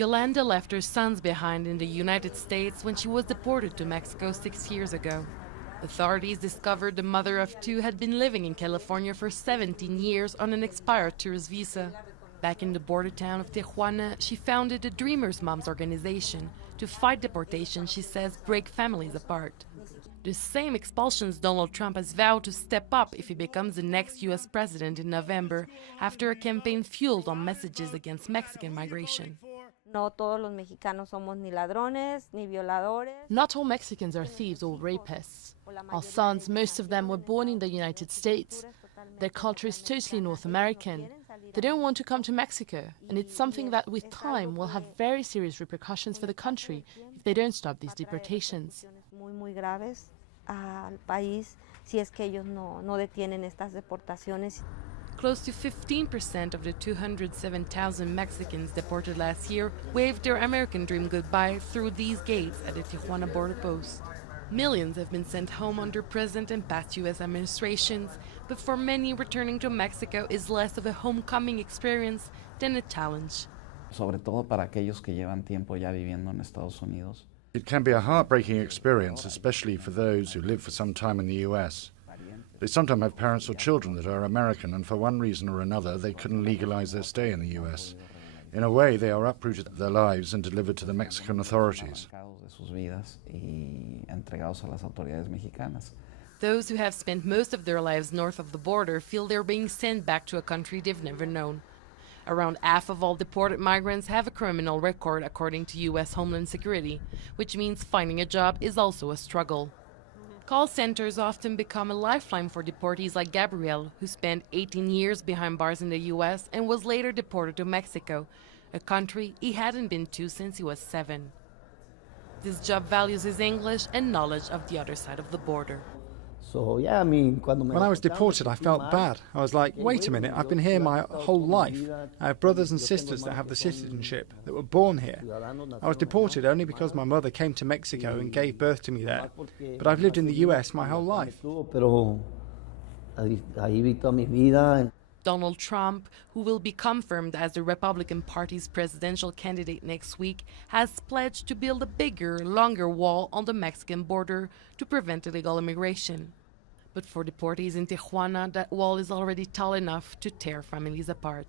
Yolanda left her sons behind in the United States when she was deported to Mexico 6 years ago. Authorities discovered the mother of two had been living in California for 17 years on an expired tourist visa. Back in the border town of Tijuana, she founded the Dreamers Moms organization to fight deportation she says break families apart. The same expulsions Donald Trump has vowed to step up if he becomes the next U.S. president in November, after a campaign fueled on messages against Mexican migration. Not all Mexicans are thieves or rapists. Our sons, most of them were born in the United States. Their culture is totally North American. They don't want to come to Mexico, and it's something that with time will have very serious repercussions for the country if they don't stop these deportations. Close to 15% of the 207,000 Mexicans deported last year waved their American dream goodbye through these gates at the Tijuana border post. Millions have been sent home under present and past U.S. administrations, but for many, returning to Mexico is less of a homecoming experience than a challenge. Sobre todo para aquellos que llevan tiempo ya viviendo en Estados Unidos. It can be a heartbreaking experience, especially for those who live for some time in the U.S. They sometimes have parents or children that are American, and for one reason or another, they couldn't legalize their stay in the U.S. In a way, they are uprooted of their lives and delivered to the Mexican authorities. Those who have spent most of their lives north of the border feel they're being sent back to a country they've never known. Around half of all deported migrants have a criminal record, according to U.S. Homeland Security, which means finding a job is also a struggle. Call centers often become a lifeline for deportees like Gabriel, who spent 18 years behind bars in the U.S. and was later deported to Mexico, a country he hadn't been to since he was 7. This job values his English and knowledge of the other side of the border. When I was deported, I felt bad. I was like, wait a minute, I've been here my whole life. I have brothers and sisters that have the citizenship, that were born here. I was deported only because my mother came to Mexico and gave birth to me there. But I've lived in the US my whole life. Donald Trump, who will be confirmed as the Republican Party's presidential candidate next week, has pledged to build a bigger, longer wall on the Mexican border to prevent illegal immigration. But for deportees in Tijuana, that wall is already tall enough to tear families apart.